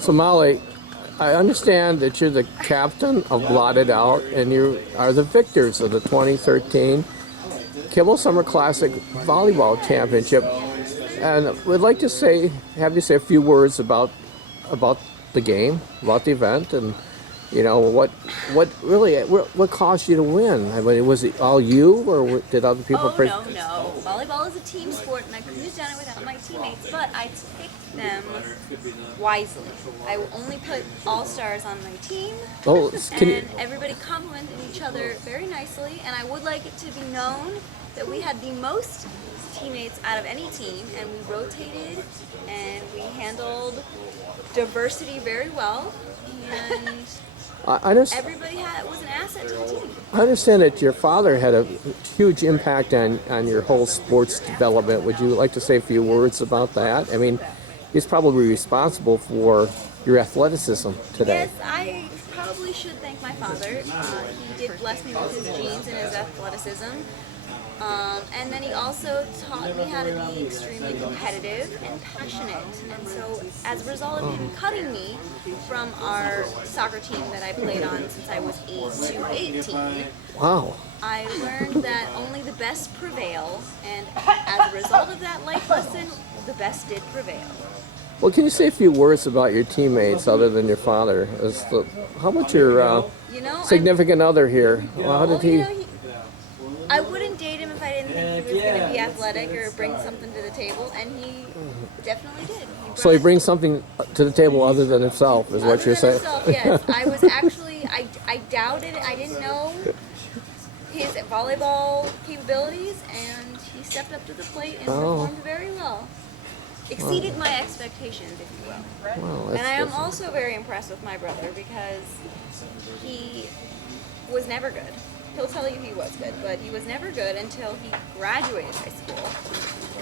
So Molly, I understand that you're the captain of Blotted Out, and you are the victors of the 2013 Kimmel Summer Classic Volleyball Championship. And we'd like to have you say a few words about the game, about the event, and what caused you to win? I mean, was it all you, or did other people? Oh, no. Volleyball is a team sport, and I couldn't have done it without my teammates, but I picked them wisely. I only put all-stars on my team, and everybody complimented each other very nicely, and I would like it to be known that we had the most teammates out of any team, and we rotated, and we handled diversity very well, and everybody was an asset to the team. I understand that your father had a huge impact on your whole sports development. Would you like to say a few words about that? I mean, he's probably responsible for your athleticism today. Yes, I probably should thank my father. He did bless me with his genes and his athleticism. And then he also taught me how to be extremely competitive and passionate. And so as a result of him cutting me from our soccer team that I played on since I was 8 to 18, wow, I learned that only the best prevail. And as a result of that life lesson, the best did prevail. Well, can you say a few words about your teammates other than your father? How about your significant other here? Well, how did he... I wouldn't date him if I didn't think he was going to be athletic or bring something to the table, and he definitely did. So he brings something to the table other than himself, is what you're saying? Himself, yes. I was actually, I doubted, I didn't know his volleyball capabilities, and he stepped up to the plate and performed very well. Exceeded my expectations, if you will. Wow, and I am also very impressed with my brother because he was never good. He'll tell you he was good, but he was never good until he graduated high school.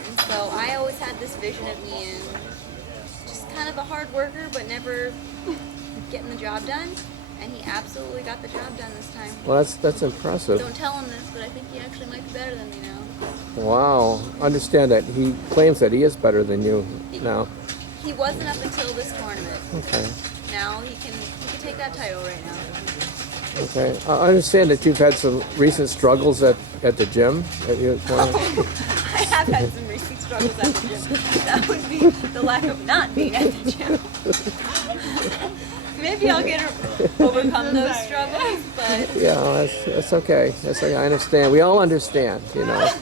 And so I always had this vision of me in just kind of a hard worker, but never getting the job done. And he absolutely got the job done this time. Well, that's impressive. Don't tell him this, but I think he actually might be better than me now. Wow. Understand that he claims that he is better than you now. He wasn't up until this tournament. Okay. Now he can take that title right now. Okay. I understand that you've had some recent struggles at the gym. I have had some recent struggles at the gym. That would be the lack of not being at the gym. Maybe I'll overcome those struggles, but... Yeah, that's okay. That's okay. I understand. We all understand, Yeah.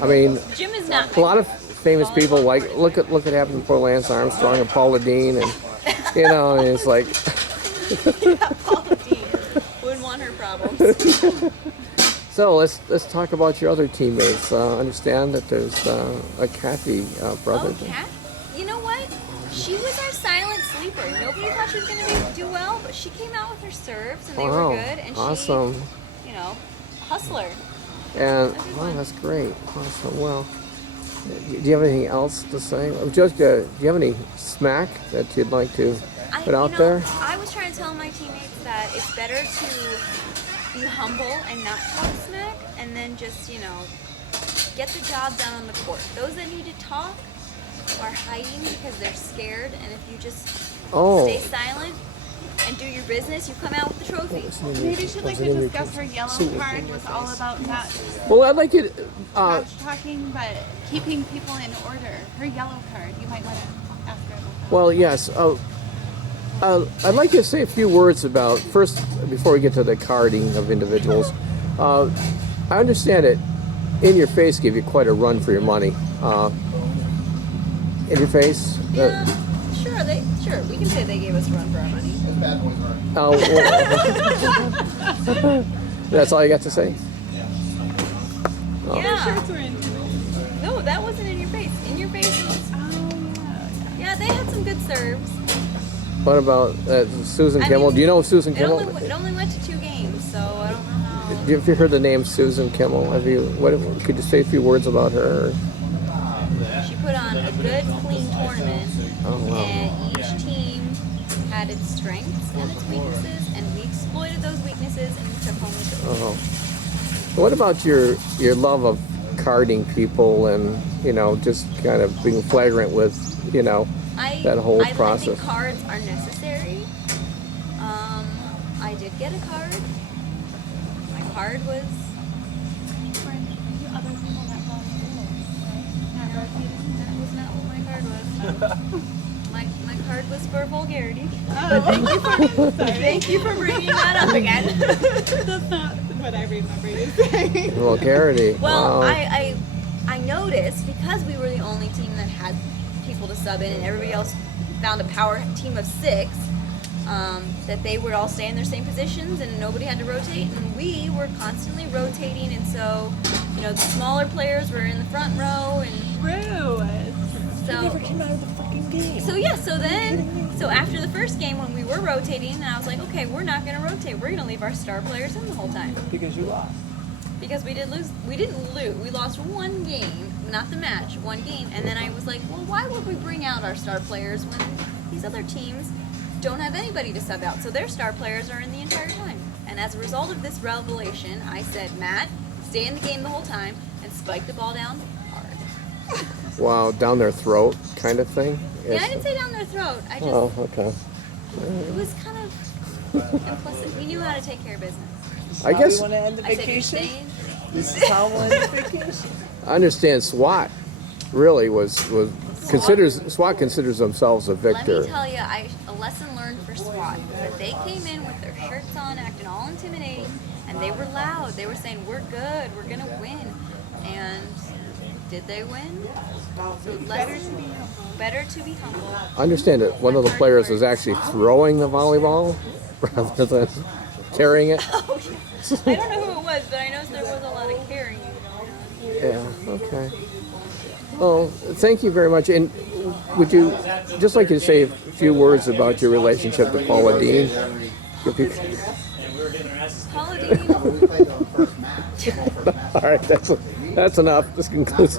I mean, Gym is not a lot of famous people, like, look at what happened for Lance Armstrong and Paula Dean, and, and it's like... Yeah, Paula Dean. Wouldn't want her problems. So let's talk about your other teammates. Understand that there's a Kathy brother. Oh, Kat? You know what? She was our silent sleeper. Nobody thought she was going to do well, but she came out with her serves, and they were good. And awesome. She, hustler. And that's great. Awesome. Well, do you have anything else to say? Just, do you have any smack that you'd like to put out there? I was trying to tell my teammates that it's better to be humble and not talk smack, and then just, get the job done on the court. Those that need to talk are hiding because they're scared, and if you just stay silent and do your business, you come out with the trophy. Maybe she'd like to discuss her yellow card was all about that. Well, I'd like you to... talking, but keeping people in order. Her yellow card, you might want to ask her about that. Well, yes. I'd like you to say a few words about, first, before we get to the carding of individuals. I understand that In Your Face gave you quite a run for your money. In Your Face? Yeah, sure. We can say they gave us a run for our money. Well, that's all you got to say? Yeah. No, that wasn't In Your Face. In Your Face was... Yeah, they had some good serves. What about Susan Kimmel? Do you know Susan Kimmel? It only went to 2 games, so I don't know how... Have you ever heard the name Susan Kimmel? Could you say a few words about her? She put on a good, clean tournament, Oh, wow. and each team had its strengths and its weaknesses, and we exploited those weaknesses and we took home the trophy. Oh. What about your love of carding people and, just kind of being flagrant with, I that whole I process. think cards are necessary. I did get a card. My card was. For you other people that volunteer, right? Not rotating. That was not what my card was. My card was for vulgarity. Oh, Thank you for bringing that up again. That's not what I remember you saying. Vulgarity. Well, Wow. I noticed because we were the only team that had people to sub in, and everybody else found a power team of 6. That they would all stay in their same positions and nobody had to rotate, and we were constantly rotating, and so the smaller players were in the front row, and so came out of the fucking game. so after the first game when we were rotating, and I was like, okay, we're not going to rotate, we're going to leave our star players in the whole time Because you lost. because we didn't lose, we lost one game, not the match, one game, and then I was like, well, why would we bring out our star players when these other teams don't have anybody to sub out, so their star players are in the entire time. And as a result of this revelation, I said, Matt, stay in the game the whole time and spike the ball down hard. Wow, down their throat kind of thing? Yeah, I didn't say down their throat. I just, Oh, okay. it was kind of implicit. We knew how to take care of business. I guess we want to end the I said, you're vacation. staying. This is how we'll end the vacation. I understand SWAT really SWAT considers themselves a Let me victor. tell you, a lesson learned for SWAT is that they came in with their shirts on, acting all intimidating, and they were loud. They were saying, we're good, we're going to win. And did they win? So better to be humble. I understand that one of the players was actually throwing the volleyball rather than carrying it. I don't know who it was, but I know there was a lot of carrying going on. Yeah, okay. Well, thank you very much. And would you just like to say a few words about your relationship to Paula Dean? Paula Dean, All right, that's enough. This concludes.